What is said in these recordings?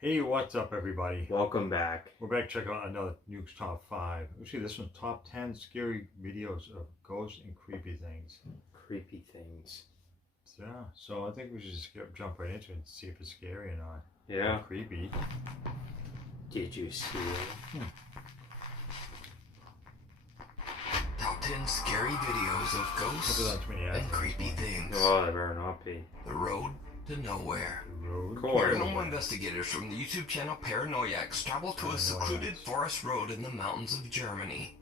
Hey, what's up, everybody? Welcome back. We're back to check out another Nukes Top 5. Let's see, this one, Top 10 Scary Videos of Ghosts and Creepy Things. Creepy things. Yeah, so I think we should just jump right into it and see if it's scary or not. Yeah. Or creepy. Did you see it? Top 10 scary videos of ghosts and creepy things. Oh, they better not be. The road to nowhere. Course. Paranormal investigators from the YouTube channel Paranoiacs travel to a secluded forest road in the mountains of Germany.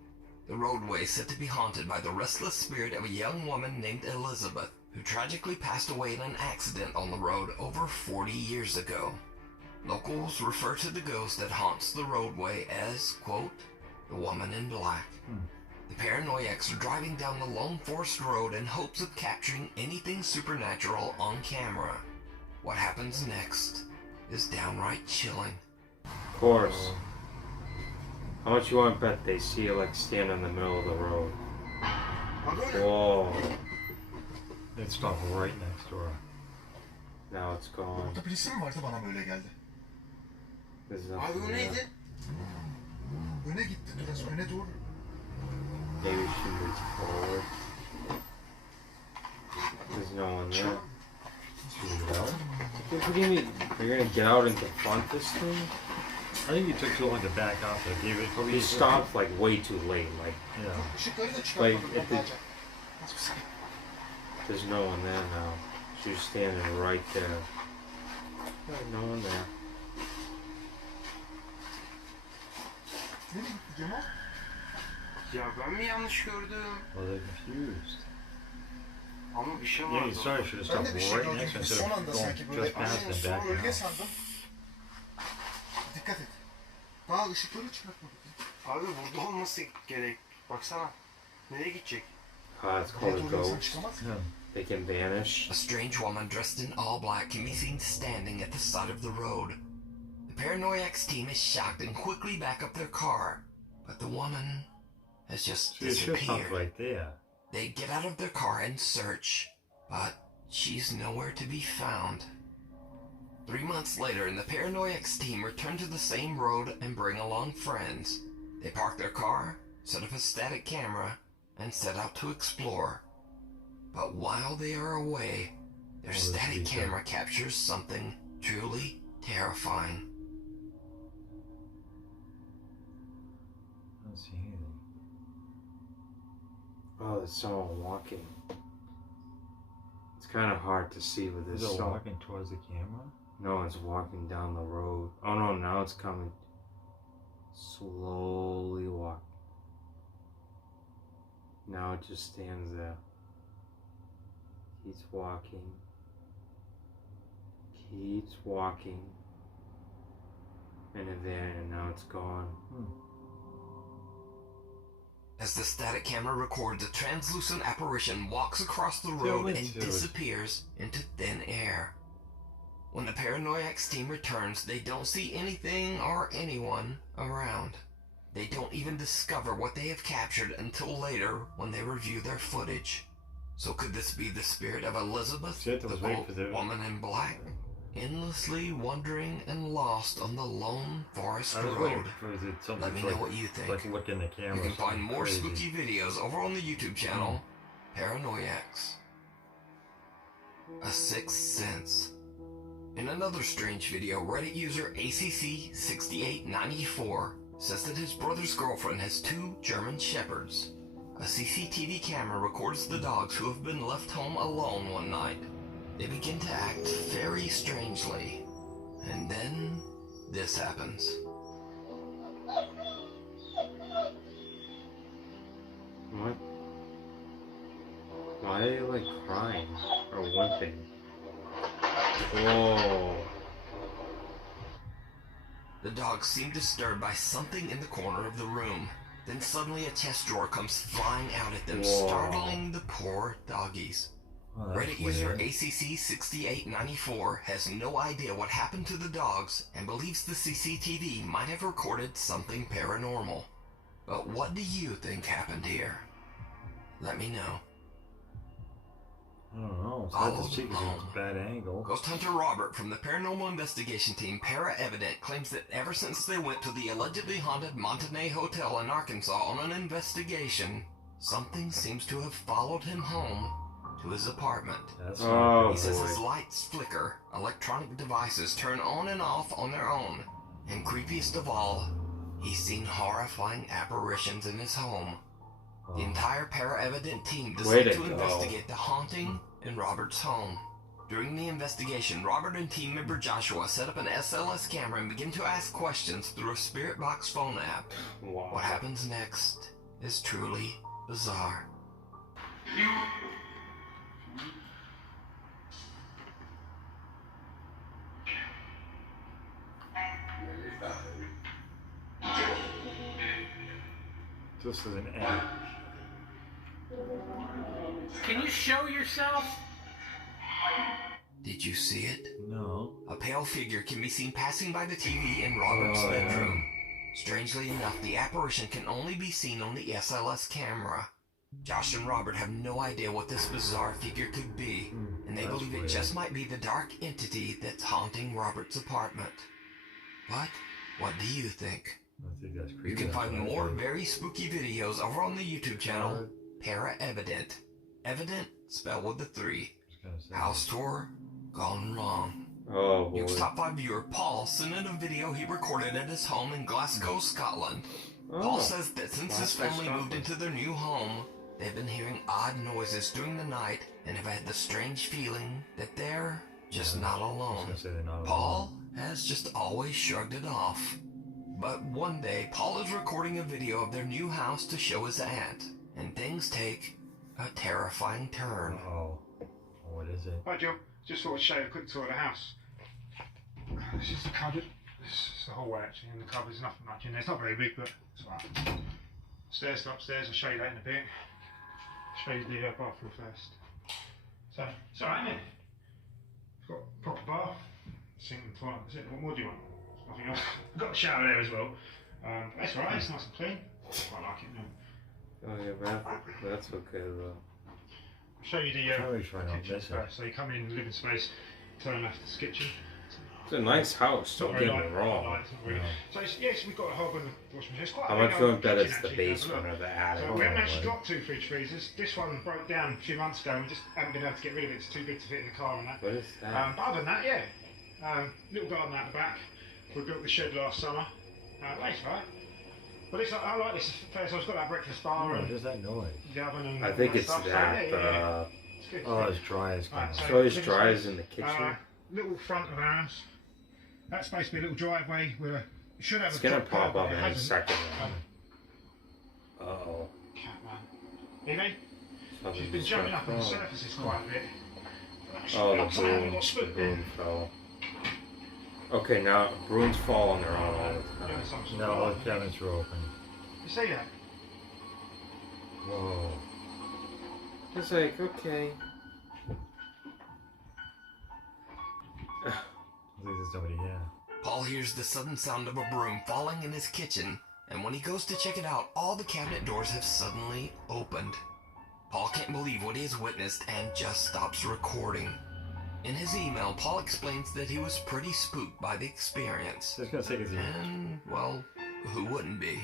The roadway is said to be haunted by the restless spirit of a young woman named Elizabeth, who tragically passed away in an accident on the road over 40 years ago. Locals refer to the ghost that haunts the roadway as, quote, the woman in black. The Paranoiacs are driving down the lone forest road in hopes of capturing anything supernatural on camera. What happens next is downright chilling. Of course. How much you want to bet they see it like stand in the middle of the road? Whoa. It stopped right next door. Now it's gone. Orada birisi mi vardı bana böyle geldi? There's Abi nothing o there. neydi? Öne gitti biraz öne doğru. Maybe she moves forward. There's no one there. What do you mean? You're gonna get out and confront this thing? I think he took too long to back up. They gave it He stopped like way too late. Like, Yeah. Işıkları da çıkartmadım. Like, if it- Hiçbir şey. there's no one there now. She's standing right there. No one there. Nereye gitti Cemal? Ya ben mi yanlış gördüm? Well, they're confused. Ama bir şey Yeah, vardı. you sorry, should have Ben stopped de bir şey right gördüm next gibi instead son of anda going sanki böyle just past annenin and son back bölge now. sandım. Dikkat et. Daha ışıkları çıkartmadık. Abi burada olması gerek. Baksana. Nereye gidecek? It's called a Orada insan ghost. çıkamaz. Yeah. They can vanish. A strange woman dressed in all black can be seen standing at the side of the road. The Paranoiacs team is shocked and quickly back up their car, but the woman has just See, it should have stopped disappeared. right there. They get out of their car and search, but she's nowhere to be found. 3 months later, and the Paranoiacs team return to the same road and bring along friends. They park their car, set up a static camera, and set out to explore. But while they are away, their this static would be camera captures something truly terrifying. I don't see anything. Oh, there's someone walking. It's kind of hard to see with Is this. it So walking towards the camera? no one's walking down the road. Oh no, now it's coming. Slowly walk. Now it just stands there. Keeps walking. Keeps walking. And then now it's gone. As the static camera records, a translucent apparition walks across the road and into it. disappears into thin air. When the Paranoiacs team returns, they don't see anything or anyone around. They don't even discover what they have captured until later when they review their footage. So could this be the spirit of Elizabeth, Shit, I the was waiting quote, for the- woman in black, endlessly wandering and lost on the lone forest I was road? waiting for something Let me to know what you think. like look in the camera. You can find more Crazy. spooky videos over on the YouTube channel, Paranoiacs. A Sixth Sense. In another strange video, Reddit user ACC6894 says that his brother's girlfriend has 2 German Shepherds. A CCTV camera records the dogs who have been left home alone one night. They begin to act very strangely. And then this happens. What? Why are they like crying or limping? Whoa. The dogs seem disturbed by something in the corner of the room. Then suddenly a chest drawer comes flying out at them, Whoa. startling the poor doggies. Oh, that's Reddit user weird. ACC6894 has no idea what happened to the dogs and believes the CCTV might have recorded something paranormal. But what do you think happened here? Let me know. I don't know. It's Followed hard to see because home. it's a bad angle. Ghost hunter Robert from the paranormal investigation team Para Evident claims that ever since they went to the allegedly haunted Montanay Hotel in Arkansas on an investigation, something seems to have followed him home to his apartment. That's Oh, He says boy. his lights flicker, electronic devices turn on and off on their own, and creepiest of all, he's seen horrifying apparitions in his home. The entire Para-Evident team Way decided to to go. investigate the haunting in Robert's home. During the investigation, Robert and team member Joshua set up an SLS camera and began to ask questions through a Spirit Box phone app. Wow. What happens next is truly bizarre. This is an end. Can you show yourself? Did you see it? No. A pale figure can be seen passing by the TV in Robert's Oh, yeah. bedroom. Strangely enough, the apparition can only be seen on the SLS camera. Josh and Robert have no idea what this bizarre figure could be, and they That's believe weird. it just might be the dark entity that's haunting Robert's apartment. But what do you think? I think that's creepy. You can find That's what I more think. very spooky videos over on the YouTube channel Para Evident. Evident spelled with the 3. I was gonna say. House tour gone wrong. Oh, boy. Nukes Top 5 viewer Paul sent in a video he recorded at his home in Glasgow, Scotland. Oh. Paul says that since his Glasgow, family moved Scotland. into their new home, they've been hearing odd noises during the night and have had the strange feeling that they're just not I was alone. gonna say they're not Paul has just always shrugged it off. But one day, Paul is recording a video of their new house to show his aunt, and things take a terrifying turn. Oh. What is it? Hi Joe, just thought I'd show you a quick tour of the house. This is the cupboard. This is the hallway actually, and the cupboard there's nothing much in there. It's not very big, but it's alright. Stairs to upstairs, I'll show you that in a bit. Show you the bathroom first. So, it's alright, isn't it? It's got a proper bath, sink and toilet, that's it. What more do you want? Nothing else. I've got the shower there as well. That's alright, it's nice and clean. I like it now. Oh, yeah, that's okay, though. I'll show you the Probably try not kitchen miss it. first. So you come in the living space, turn left, this kitchen. It's a nice house, don't Not get very me light, wrong. not light, it's not really. So it's, yes, we've got a hob and a washing machine. It's quite How a big much you old want bet kitchen, it's the actually, if you basement have a or the look. attic? So we haven't actually right. got 2 fridge freezers. This one broke down a few months ago and we just haven't been able to get rid of it. It's too big to fit in the car and that. What is that? But other than that, yeah. Little garden out the back. We built the shed last summer. That's right. But it's, I like this first. I've got that breakfast bar What and is that noise? the oven and I think all it's stuff. So, that, yeah. It's good. Oh, it's dry as Right, can. so it's living dry space. as in the kitchen? Little front of ours. That's supposed to be a little driveway with a. It should have It's a gonna drop pop curb, up but it any hasn't. second. Um, Uh-oh. Cat man. Evie? She's Something's been jumping gonna up on the fall. surfaces quite a bit. Oh, the Outside, we've broom. got The spook broom fell. Okay, now brooms fall on their own all the Yeah, time. some sort No, of- all the cabinets are open. You see that? Whoa. It's like, okay. I think there's somebody here. Paul hears the sudden sound of a broom falling in his kitchen, and when he goes to check it out, all the cabinet doors have suddenly opened. Paul can't believe what he has witnessed and just stops recording. In his email, Paul explains that he was pretty spooked by the experience. Just gonna take his And, well, who wouldn't be?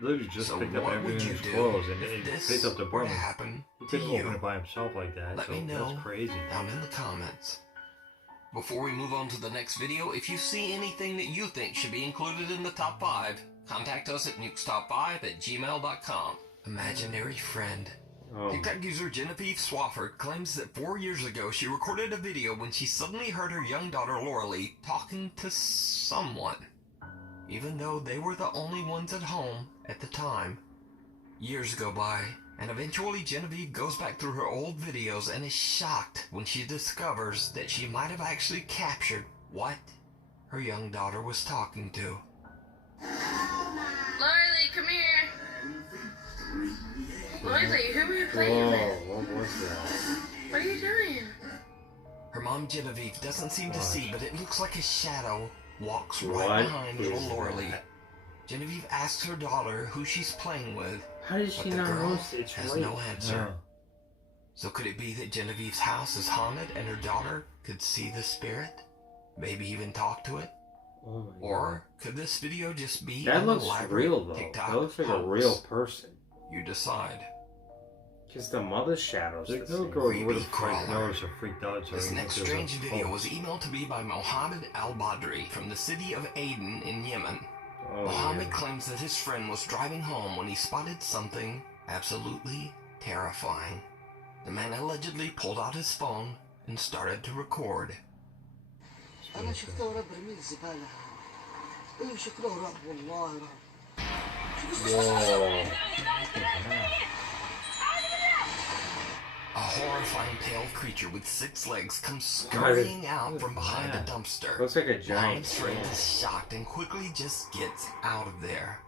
literally just So picked up what everything would in you his do clothes and if it this picked up the were to broom. happen He to couldn't open you? it by himself like that. Let so me know that's crazy. down in the comments. Before we move on to the next video, if you see anything that you think should be included in the top 5, contact us at nukestop5@gmail.com. Imaginary friend. Oh, TikTok user Genevieve Swafford claims that 4 years ago she recorded a video when she suddenly heard her young daughter Lauralee talking to someone, even though they were the only ones at home at the time. Years go by, and eventually Genevieve goes back through her old videos and is shocked when she discovers that she might have actually captured what her young daughter was talking to. Lily, come here. Lily, who are you playing with? whoa, what was that? What are you doing? Her mom Genevieve doesn't seem to see, but it looks like a shadow walks right What behind is little Lauralee. that? Genevieve asks her daughter who she's playing with, How did but she the not girl notice it's has right? no answer. Yeah. So could it be that Genevieve's house is haunted and her daughter could see the spirit? Maybe even talk to it? Oh my Or could this video just be God. That an looks elaborate real though. TikTok That looks like a hoax? real person. You decide. Because the mother's shadow's the There's no same. girl Creepy would have crawler. noticed or freaked out. So This I next think there's strange a video was hoax. emailed to me by Mohammed Al-Badri from the city of Aden in Yemen. Oh, Mohammed yeah. claims that his friend was driving home when he spotted something absolutely terrifying. The man allegedly pulled out his phone and started to record. انا شفته ورا برميل زباله ايه شكله رعب والله رعب Whoa. A horrifying pale creature with 6 legs comes scurrying out from behind a dumpster. Looks like a giant Mohammed's friend snake. is shocked and quickly just gets out of there.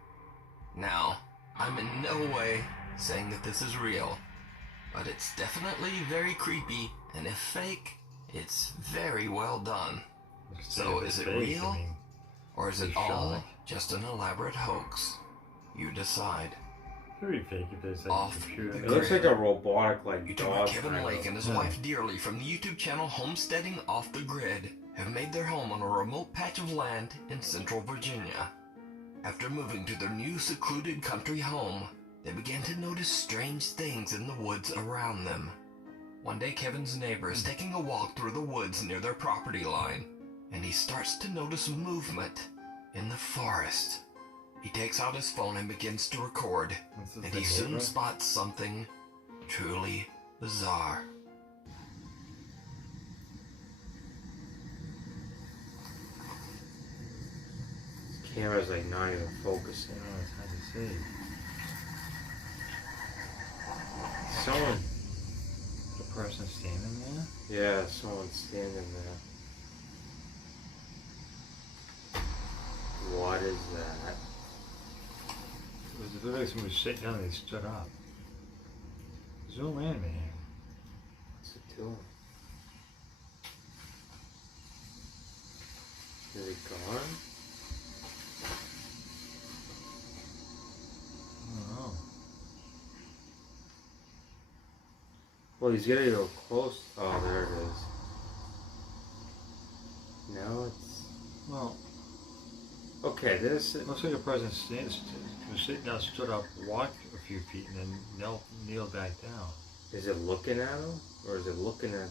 Now, I'm in no way saying that this is real, but it's definitely very creepy, and if fake, it's very well done. So is it real? Or is it all just an elaborate hoax? You decide. Very fake if there's like Off a computer. the It looks like a robotic, like, YouTuber dog. Kevin kind of- Lake and his wife Dearly from the YouTube channel Homesteading Off the Grid have made their home on a remote patch of land in central Virginia. After moving to their new secluded country home, they began to notice strange things in the woods around them. One day Kevin's neighbor is taking a walk through the woods near their property line, and he starts to notice movement in the forest. He takes out his phone and begins to record, and he soon spots something truly bizarre. This camera's like not even focusing. Oh, it's hard to see. Someone, The person standing there? yeah, someone's standing there. What is that? It looked like someone was sitting down and they stood up. Zoom in, man. What's it doing? Is it gone? I don't know. Well, he's getting to go close. Oh, there it is. Now it's... Well, Okay, this... it looks like a person was sitting down, stood up, walked a few feet, and then kneeled back down. Is it looking at him? Or is it looking at...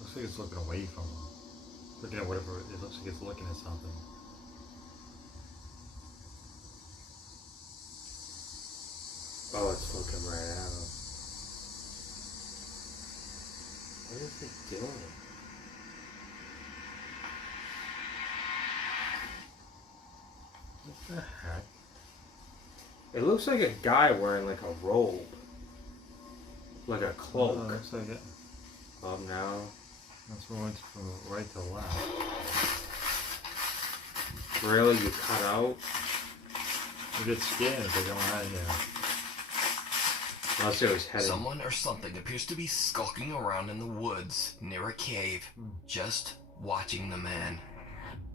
Looks like it's looking away from him. Looking at whatever, it looks like it's looking at something. Oh, it's looking right at him. What is it doing? What the heck? It looks like a guy wearing like a robe. Like a cloak. Oh, looks like it. Up now. That's what went from right to left. Really? You cut out? You get scared if they don't hide here. Unless it was heading. Someone or something appears to be skulking around in the woods near a cave, just watching the man.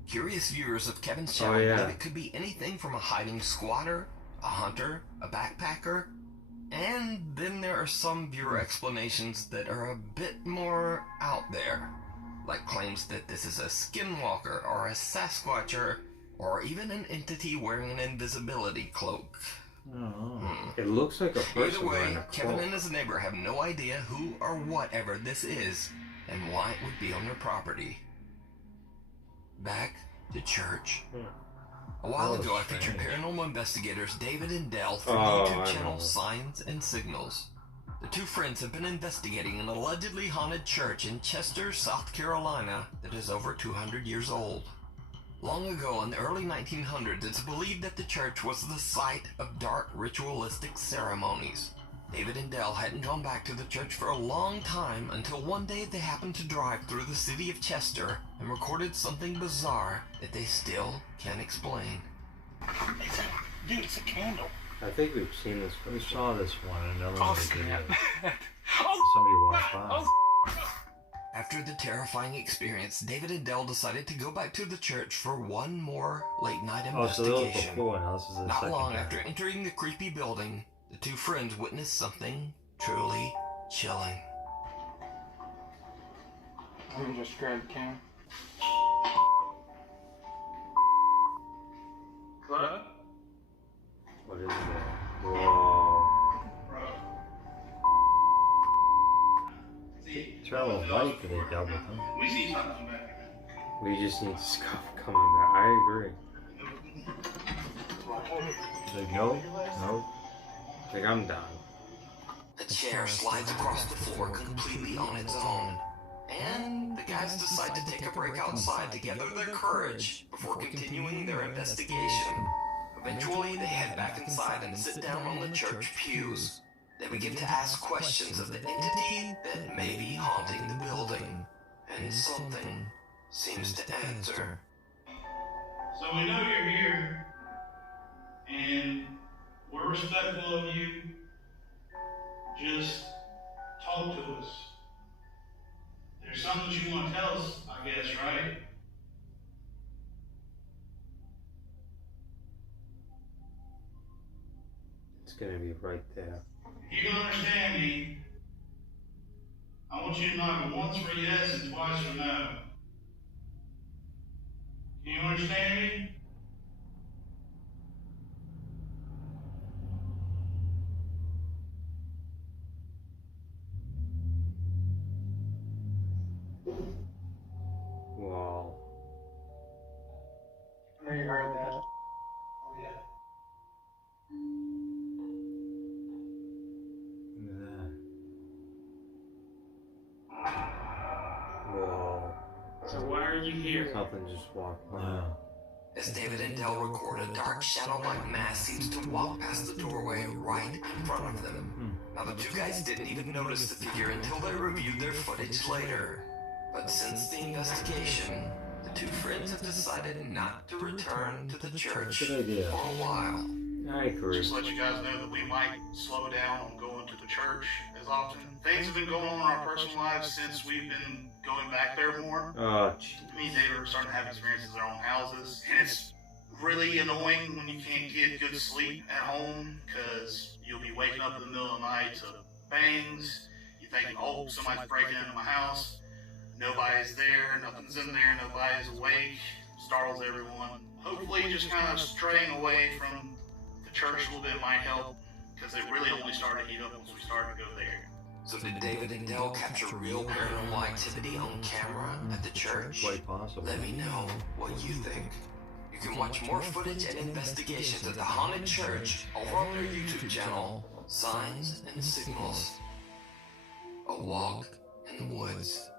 Curious viewers of Kevin's channel yeah. believe it could be anything from a hiding squatter, a hunter, a backpacker, and then there are some viewer explanations that are a bit more out there, like claims that this is a skinwalker or a Sasquatcher, or even an entity wearing an invisibility cloak. Oh. It looks like a person Either wearing way, a Kevin cloak. and his neighbor have no idea who or whatever this is and why it would be on their property. Back to church. A while Oh, ago, I featured strange. paranormal investigators David and Dell from Oh, the YouTube I channel know. Signs and Signals. The two friends have been investigating an allegedly haunted church in Chester, South Carolina that is over 200 years old. Long ago, in the early 1900s, it's believed that the church was the site of dark ritualistic ceremonies. David and Dell hadn't gone back to the church for a long time until one day they happened to drive through the city of Chester and recorded something bizarre that they still can't explain. Dude, it's a candle. I think we've seen this We before. saw this one in another Oh, one we did. snap. Oh, Somebody walked by. After the terrifying experience, David and Dell decided to go back to the church for one more late-night Oh, so that was investigation. before, now this is the Not second long time. after entering the creepy building, the two friends witnessed something truly chilling. Let me just grab the camera. What is that? Whoa. Travel light that they dealt with them. We see something back. We just need Scuff coming back. I agree. They go? No. I think I'm done. A chair slides across the floor completely on its own. And the guys decide to take a break outside to gather their courage before continuing their investigation. Eventually, they head back inside and sit down on the church pews. They begin to ask questions of the entity that may be haunting the building. And something seems to answer. So we know you're here, and we're respectful of you. Just talk to us. There's something you want to tell us, I guess, right? It's gonna be right there. If you can understand me, I want you to knock once for yes and twice for no. Can you understand me? Wow. I know you heard that. Oh, yeah. Whoa. So why are you here? Something just walked by. Yeah. As David and Dell record, a dark shadow-like mass seems to walk past the doorway right in front of them. Now, the two guys didn't even notice the figure until they reviewed their footage later. But since the investigation, the two friends have decided not to return to the church Good idea. for a while. I agree. Just let you guys know that we might slow down on going to the church as often. Things have been going on in our personal lives since we've been going back there more. Oh, gee. Me and David are starting to have experiences in our own houses, and it's really annoying when you can't get good sleep at home because you'll be waking up in the middle of the night to bangs. You think, oh, somebody's breaking into my house. Nobody's there, nothing's in there, nobody's awake. Startles everyone. Hopefully, just kind of straying away from the church a little bit might help because it really only started to heat up once we started to go there. So did David and Dell capture real paranormal activity on camera at the church? Quite possible. Let me know what you think. You can watch more footage and investigations at the haunted church over on their YouTube channel, Signs and Signals. A walk in the woods.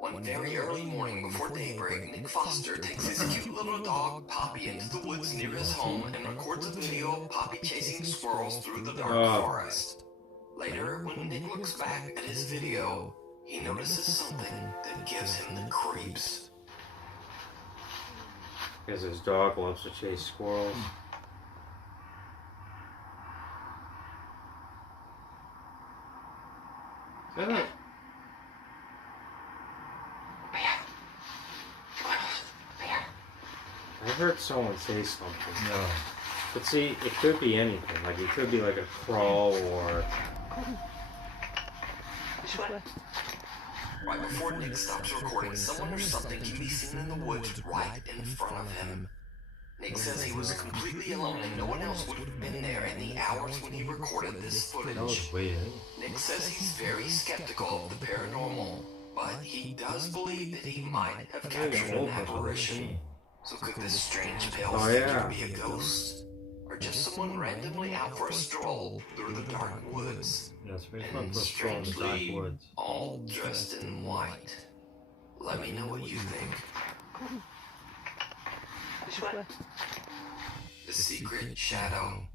One very early morning before daybreak, Nick Foster takes his cute little dog, Poppy, into the woods near his home and records a video of Poppy chasing squirrels through the dark forest. Later, when Nick looks back at his video, he notices something that gives him the creeps. Because his dog loves to chase squirrels. Is that I heard someone say something. No. But see, it could be anything. Like, it could be like a crawl or... Right before Nick stops recording, someone or something can be seen in the woods right in front of him. Nick says he was completely alone and no one else would have been there in the hours when he recorded this That was footage. weird. Nick says he's very skeptical of the paranormal, but he does believe that he might have captured an apparition. So could this strange pale figure be a ghost? Or just someone randomly out for a stroll through the dark woods? Yes, we just And went to a stroll in the dark strangely, woods. all dressed in white. Let me know what you think. The Secret Shadow.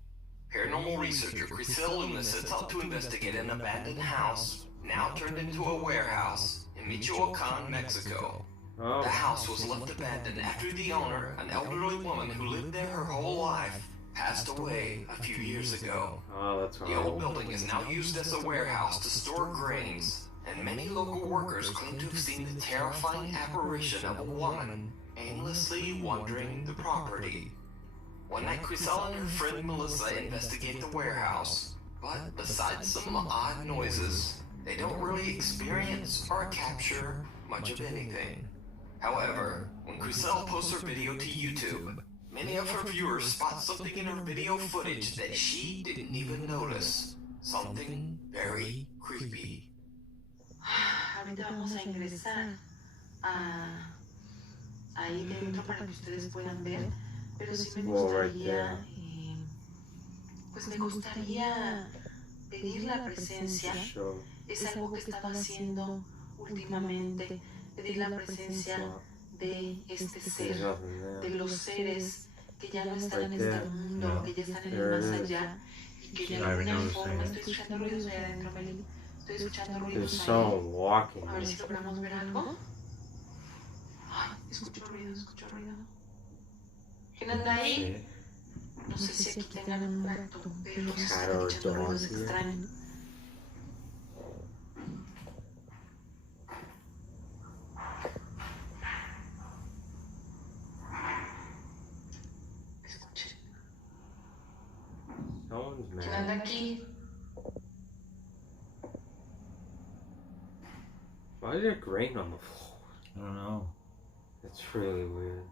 Paranormal researcher Priscilla Luna sets out to investigate an abandoned house, now turned into a warehouse, in Michoacan, Mexico. Oh. The house was left abandoned after the owner, an elderly woman who lived there her whole life, passed away a few years ago. Oh, that's The old horrible. building is now used as a warehouse to store grains, and many local workers claim to have seen the terrifying apparition of a woman aimlessly wandering the property. One night, Crisella and her friend Melissa investigate the warehouse, But besides some odd noises, they don't really experience or capture much of anything. However, when Crisel posts her video to YouTube, many of her viewers spot something in her video footage that she didn't even notice. Something very creepy. Ahorita vamos a ingresar ahí dentro para que ustedes puedan ver, pero sí me gustaría, pues me gustaría pedir la presencia. Es algo que estaba haciendo últimamente, pedir la presencia de este ser, de los seres que ya no están en este mundo, que ya están en el más allá, y que ya de alguna forma, estoy escuchando ruidos allá adentro, Meli, estoy escuchando ruidos ahí. A ver si logramos ver algo. Ay, escucho ruido. ¿Quién anda ahí? No sé si aquí tengan un gato, pero se están escuchando ruidos extraños. ¿Quién anda aquí? Why is there grain on the floor? I don't know. It's really weird.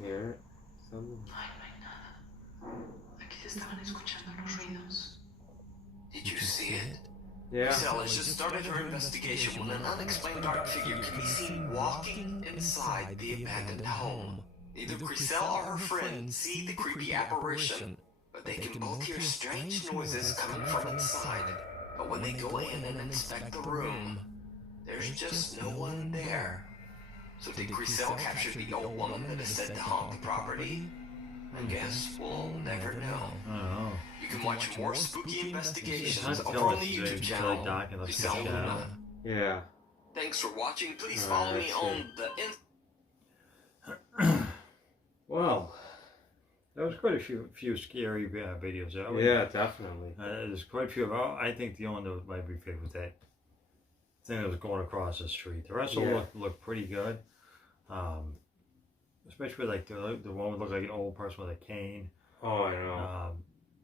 Hear it? Something? Ay, no hay nada. Aquí se estaban escuchando los ruidos. Did you see it? Yeah. Crisel has just started her investigation when an unexplained dark figure can be seen walking inside the abandoned home. Neither Crisel or her friend see the creepy apparition, but they can both hear strange noises coming from inside. But when they go in and inspect the room, there's just no one there. So did Crisel capture the old woman that is said to haunt the property? I guess we'll never know. I don't know. You can watch more spooky investigations It's hard to over tell on the if YouTube it's channel, really dark and looks Crisel like Luna. Yeah. Thanks for watching. Please follow me on the Well, there was quite a few scary videos out. Yeah, definitely. There's quite a few. I think the only one that might be fake was that thing that was going across the street. The rest of them looked pretty good. Especially like the one that looked like an old person with a cane. Oh, I know.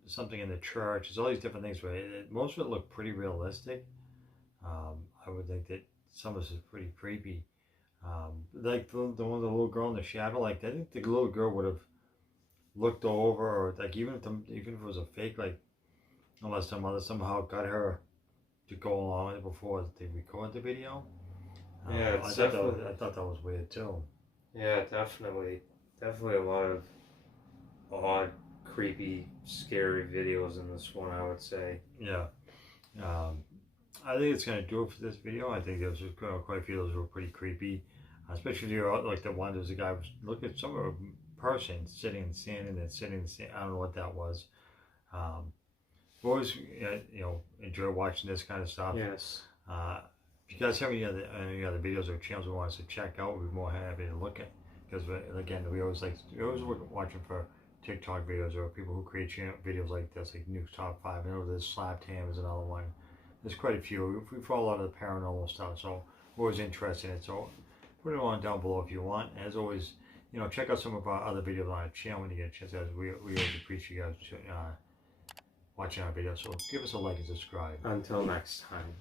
Something in the church. There's all these different things, but most of it looked pretty realistic. I would think that some of this is pretty creepy. Like the one with the little girl in the shadow, like I think the little girl would have looked over, or like even if it was a fake, like unless some mother somehow got her to go along with it before they record the video. Yeah, I thought that was weird too. Yeah, definitely a lot of odd, creepy, scary videos in this one, I would say. Yeah. I think it's going to do it for this video. I think there's quite a few of those were pretty creepy. Especially if you're like the one, there's a guy, look at some person sitting and standing and sitting and standing. I don't know what that was. Always, enjoy watching this kind of stuff. Yes. If you guys have any other videos or channels we want us to check out, we'd be more happy to look at. Because again, we always watching for TikTok videos or people who create videos like this, like Nukes Top 5. I know this Slap Tam is another one. There's quite a few. We follow a lot of the paranormal stuff, so we're always interested in it. So put it on down below if you want. As always, check out some of our other videos on our channel when you get a chance. We always appreciate you guys watching our videos. So give us a like and subscribe. Until next time.